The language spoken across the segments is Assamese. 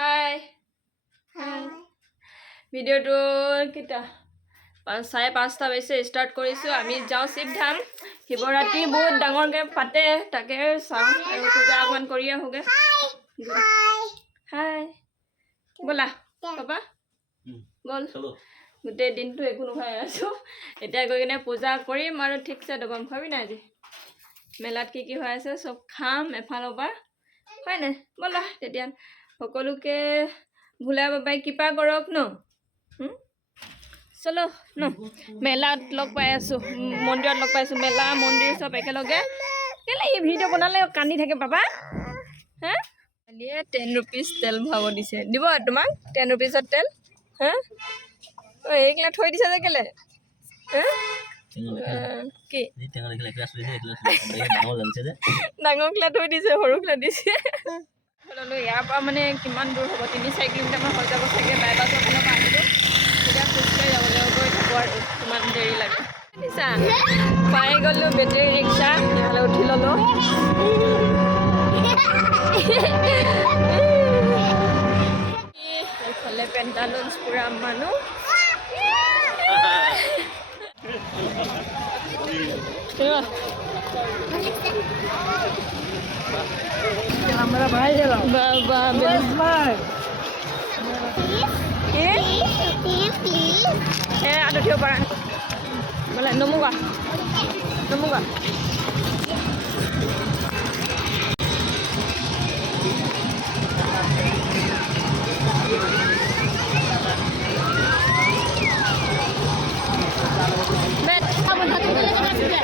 হাই হাই ভিডিঅ'টো কেইটা 5:30 বাজিছে ষ্টাৰ্ট কৰিছোঁ। আমি যাওঁ শিৱধাম। শিৱৰাত্ৰি বহুত ডাঙৰকৈ পাতে, তাকে চাওঁ আৰু পূজা অকণমান কৰি আহোঁগৈ। হাই ব'লা পাপা ব'ল। গোটেই দিনটো একো নোখোৱাই আছোঁ, এতিয়া গৈ কিনে পূজা কৰিম আৰু ঠিকছে দবাম। খাবি নাই আজি? মেলাত কি কি হৈ আছে চব খাম এফালৰ পৰা, হয় নাই? ব'লা তেতিয়া সকলোকে ভোলা বাবাই কৃপা কৰক ন। চলো ন, মেলাত লগ পাই আছোঁ, মন্দিৰত লগ পাইছোঁ। মেলা মন্দিৰ চব একেলগে। কেলে এই ভিডিঅ' বনালে কান্দি থাকে পাপা? হা 10 rupees তেল ভৰাব দিছে, দিব তোমাক 10 rupeesত তেল? হা এইগিলা থৈ দিছে যে কেলে? কি ডাঙৰগিলা থৈ দিছে, সৰুগিলা দিছে। ইয়াৰ পৰা মানে কিমান দূৰ হ'ব? 3-4 কিলোমিটাৰমান হৈ যাব চাগে। বাইপাছৰ ফালৰ পৰা আহিলোঁ, তেতিয়া খোজকাঢ়ি যাব লাগিব। গৈ থাকোঁ আৰু কিমান দেৰি লাগে। শুনিছা, পাই গ'লোঁ বেটেৰী ৰিক্সা, ইয়ালৈ উঠি ল'লোঁ। এইফালে পেণ্টালুঞ্চ পুৰা মানুহ। ada dia barang boleh nemu gak bet kamu satu kali kan juga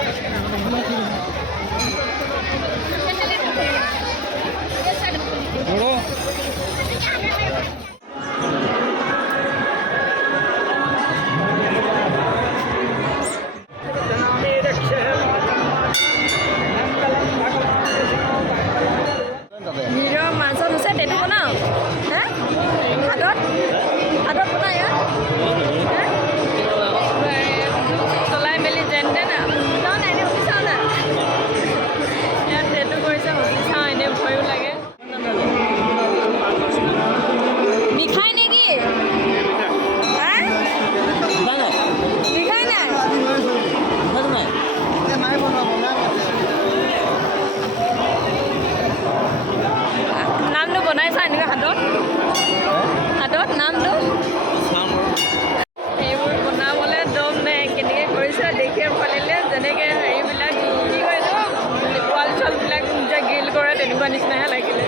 নিচিনাহে লাগিলে।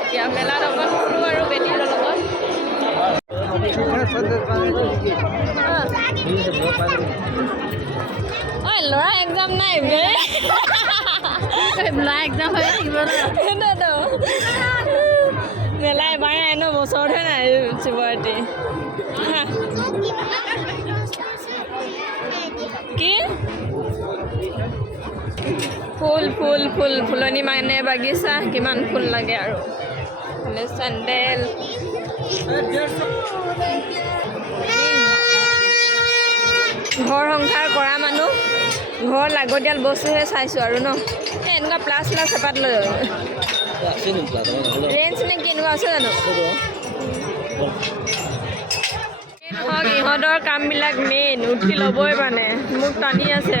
এতিয়া মেলাত অকণ ফুৰো আৰু বেটিৰ লগত। ঐ ল'ৰা এক্সাম নাই বে, ল'ৰা এক্সাম হৈ থাকিব ন। মেলা এবাৰ এনেও বছৰতহে নাই শিৱৰাত্ৰি। কি ফুল ফুল ফুল ফুলনি মানে বাগিচা, কিমান ফুল লাগে আৰু চেণ্ডেল। ঘৰ সংসাৰ কৰা মানুহ, ঘৰ লাগতিয়াল বস্তুহে চাইছোঁ আৰু ন। এনেকুৱা প্লাছ হেঁপাত লৈ ৰেঞ্জ নে কি এনেকুৱা আছে জানো? নহওক ইহঁতৰ কামবিলাক মেইন, উঠি ল'বই মানে। মোক টানি আছে,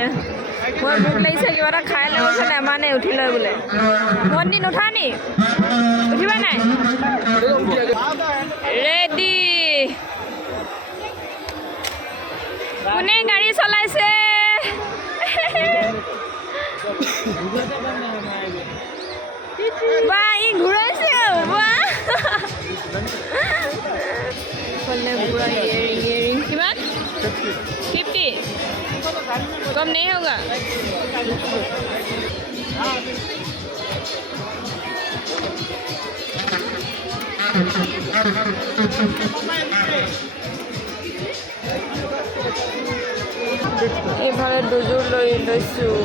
মই ভোক লাগিছে, কিবা এটা খাই লৈ গৈছে, নেমানে উঠি লয় বোলে। ভণ্টি নুঠা নি? উঠিবা নাই? ৰেডি। কোনে গাড়ী চলাইছে? বা ই ঘূৰাইছে বা। पूरा इयरिंग किमान 50 कम नहीं होगा। এইফালে দুযোৰ লৈ লৈছোঁ।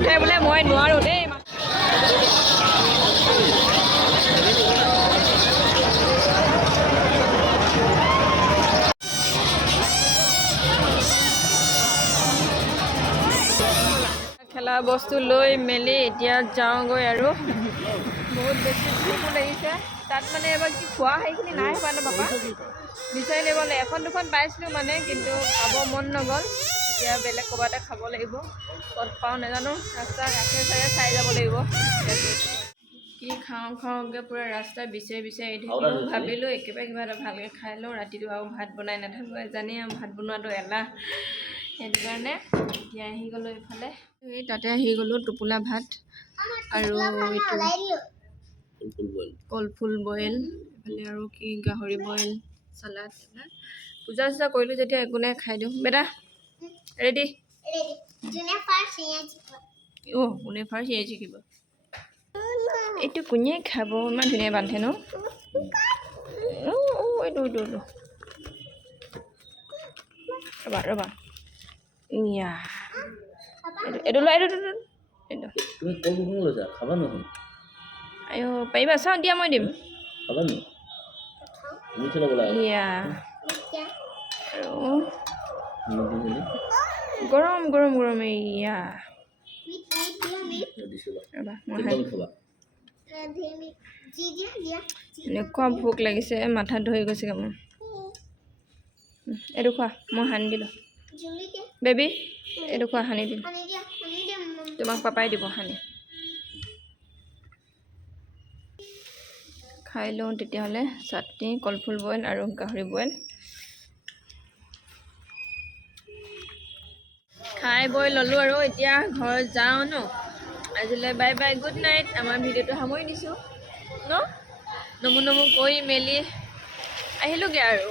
নুঠে বোলে মই নোৱাৰোঁ দেই খেলা বস্তু লৈ মেলি এতিয়া যাওঁগৈ আৰু বহুত বেছি ভোক লাগিছে তাত মানে এবাৰ কি খোৱা সেইখিনি নাই হোৱা ন পাপা বিচাৰি লাগিব এখন দুখন পাইছিলোঁ মানে কিন্তু খাব মন নগ'ল এতিয়া বেলেগ ক'ৰবাতে খাব লাগিব ক'ত পাওঁ নাজানো ৰাস্তা কাষে চাগে চাই যাব লাগিব কি খাওঁকৈ পূৰা ৰাস্তা বিচাৰি বিচাৰি থাকিলোঁ ভাবিলোঁ একেবাৰে কিবা এটা ভালকৈ খাই লওঁ ৰাতিটো আৰু ভাত বনাই নাথাকোঁ জানেই আৰু ভাত বনোৱাটো এলাহ সেইটো কাৰণে এতিয়া আহি গ'লোঁ এইফালে এই তাতে আহি গ'লোঁ টোপোলা ভাত আৰু এইটো কলফুল বইল এইফালে আৰু কি গাহৰি বইল চালাড পূজা চূজা কৰিলোঁ যেতিয়া একো নাই খাই দিওঁ বেটা ৰেডি অ' কোনে ফাৰ্ষ্ট আহিছে কিবা এইটো কোনে খাব ইমান ধুনীয়া বান্ধে ন এইটো ৰ'বা ৰ'বা ইয়া এইটো লৈ আইঅ পাৰিবা চাওঁ দিয়া মই দিম ইয়া আৰু গৰম গৰম গৰম এয়া ৰ'বা মই এনেকুৱা ভোক লাগিছে মাথা ধৰি গৈছেগৈ মোৰ এইটো খোৱা মই সানি দিলোঁ বেবী এইটো খোৱা সানি দিম তোমাক পাপাই দিব সানি খাই লওঁ তেতিয়াহ'লে চাটনি কলফুল বইল আৰু গাহৰি বইল খাই বৈ ল'লোঁ আৰু এতিয়া ঘৰত যাওঁ ন আজিলৈ বাই বাই গুড নাইট আমাৰ ভিডিঅ'টো সামৰি দিছোঁ ন নমো কৰি মেলি আহিলোঁগৈ আৰু